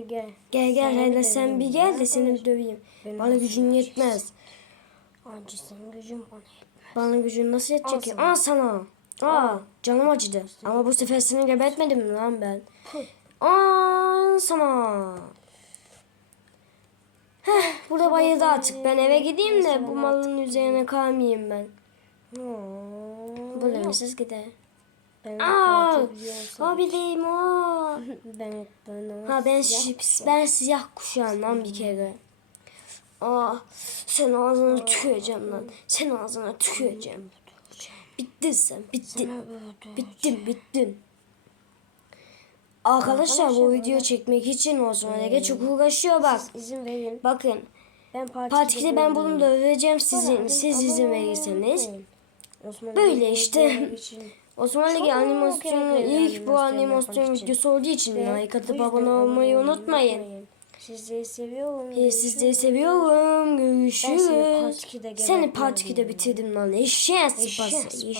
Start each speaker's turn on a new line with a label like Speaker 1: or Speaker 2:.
Speaker 1: He gel.
Speaker 2: Gel gel
Speaker 1: Sana
Speaker 2: hele sen bir gel de seni döveyim.
Speaker 1: Benim
Speaker 2: Bana gücün yetmez.
Speaker 1: Acısın gücüm bana yetmez.
Speaker 2: Bana gücün nasıl yetecek ki?
Speaker 1: sana.
Speaker 2: Aa sana. Aa canım acıdı. Ama bu sefer seni gebertmedim mi lan ben? Aa sana. Heh, burada bayıldı artık. Ben eve gideyim de bu malın üzerine kalmayayım ben.
Speaker 1: Hmm.
Speaker 2: Burada siz gider.
Speaker 1: Ben
Speaker 2: Aa, abi deyim o.
Speaker 1: Ben ben
Speaker 2: Ha ben şi- ben siyah kuşağım lan bir kere. Aa sen ağzına tüküreceğim lan. Sen ağzına tüküreceğim. Bittin sen bittin. Bittin bittin. Arkadaşlar bu video çekmek için Osman Ege çok uğraşıyor bak.
Speaker 1: izin verin.
Speaker 2: Bakın
Speaker 1: Ben part
Speaker 2: part 2'de ben bunu döveceğim sizin siz izin verirseniz. Böyle işte. Osman Ege animasyonu ilk bu animasyon videosu olduğu için like atıp abone olmayı unutmayın.
Speaker 1: Sizleri seviyorum.
Speaker 2: Ee, Sizleri seviyorum. Görüşürüz.
Speaker 1: 2'de
Speaker 2: Seni part 2'de bitirdim lan. Eşeğe
Speaker 1: sıpası.
Speaker 2: Eşeğe.